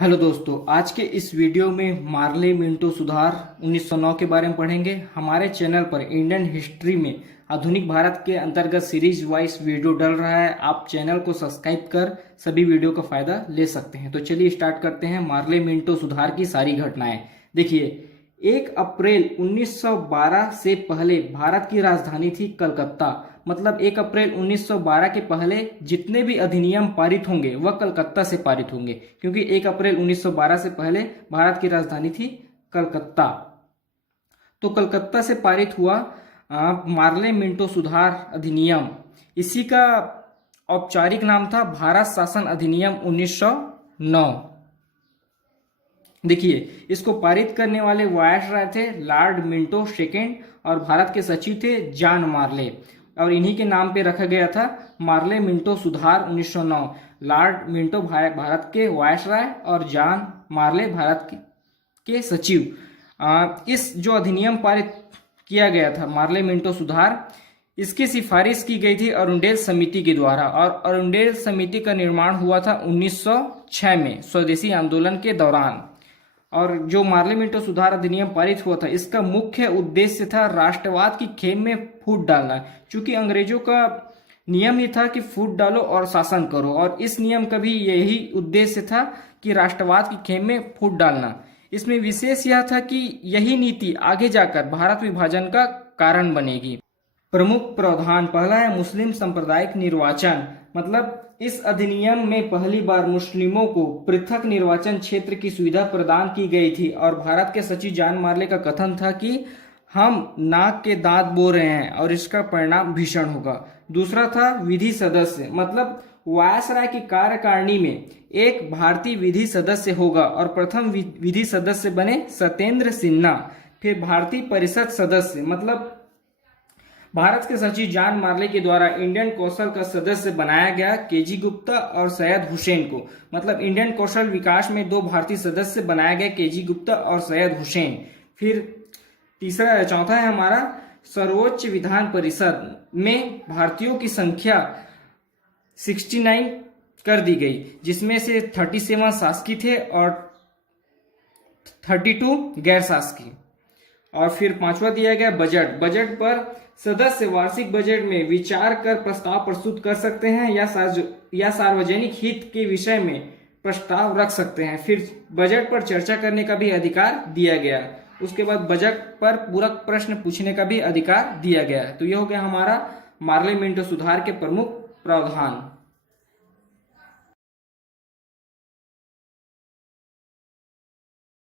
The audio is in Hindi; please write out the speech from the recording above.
हेलो दोस्तों, आज के इस वीडियो में मार्ले मिंटो सुधार 1909 के बारे में पढ़ेंगे। हमारे चैनल पर इंडियन हिस्ट्री में आधुनिक भारत के अंतर्गत सीरीज वाइज वीडियो डल रहा है। आप चैनल को सब्सक्राइब कर सभी वीडियो का फायदा ले सकते हैं। तो चलिए स्टार्ट करते हैं मार्ले मिंटो सुधार की सारी घटनाएं। देखिए, 1 अप्रैल 1912 से पहले भारत की राजधानी थी कलकत्ता। मतलब 1 अप्रैल 1912 के पहले जितने भी अधिनियम पारित होंगे वह कलकत्ता से पारित होंगे, क्योंकि 1 अप्रैल 1912 से पहले भारत की राजधानी थी कलकत्ता। तो कलकत्ता से पारित हुआ मार्ले मिंटो सुधार अधिनियम। इसी का औपचारिक नाम था भारत शासन अधिनियम 1909। देखिए, इसको पारित करने वाले वायसराय थे लॉर्ड मिंटो सेकेंड और भारत के सचिव थे जॉन मार्ले, और इन्हीं के नाम पे रखा गया था मार्ले मिंटो सुधार 1909। लॉर्ड मिंटो भारत के वायसराय और जॉन मार्ले भारत के सचिव। इस जो अधिनियम पारित किया गया था मार्ले मिंटो सुधार, इसकी सिफारिश की गई थी अरुंडेल समिति के द्वारा, और अरुंडेल समिति का निर्माण हुआ था 1906 में स्वदेशी आंदोलन के दौरान। और जो मार्ले मिंटो सुधार अधिनियम पारित हुआ था, इसका मुख्य उद्देश्य था राष्ट्रवाद की खेम में फूट डालना। चूंकि अंग्रेजों का नियम ही था कि फूट डालो और शासन करो, और इस नियम का भी यही उद्देश्य था कि राष्ट्रवाद की खेम में फूट डालना। इसमें विशेष यह था कि यही नीति आगे जाकर भारत विभाजन का कारण बनेगी। प्रमुख प्रावधान, पहला है मुस्लिम सांप्रदायिक निर्वाचन। मतलब इस अधिनियम में पहली बार मुस्लिमों को पृथक निर्वाचन क्षेत्र की सुविधा प्रदान की गई थी, और भारत के सचिव जॉन मार्ले का कथन था कि हम नाक के दांत बो रहे हैं और इसका परिणाम भीषण होगा। दूसरा था विधि सदस्य। मतलब वायसराय की कार्यकारिणी में एक भारतीय विधि सदस्य होगा, और प्रथम विधि सदस्य बने सत्येंद्र सिन्हा। फिर भारतीय परिषद सदस्य, मतलब भारत के सचिव जॉन मार्ले के द्वारा इंडियन कौंसिल का सदस्य बनाया गया केजी गुप्ता और सैयद हुसैन को। मतलब इंडियन कौंसिल विकास में 2 भारतीय सदस्य बनाया गया, केजी गुप्ता और सैयद हुसैन। फिर चौथा है हमारा सर्वोच्च विधान परिषद में भारतीयों की संख्या 69 कर दी गई, जिसमें से 37 शासकीय थे और 32 गैर शासकीय। और फिर 5वां दिया गया बजट। बजट पर सदस्य वार्षिक बजट में विचार कर प्रस्ताव प्रस्तुत कर सकते हैं या सार्वजनिक हित के विषय में प्रस्ताव रख सकते हैं। फिर बजट पर चर्चा करने का भी अधिकार दिया गया। उसके बाद बजट पर पूरक प्रश्न पूछने का भी अधिकार दिया गया। तो यह हो गया हमारा मार्ले मिंटो सुधार के प्रमुख प्रावधान।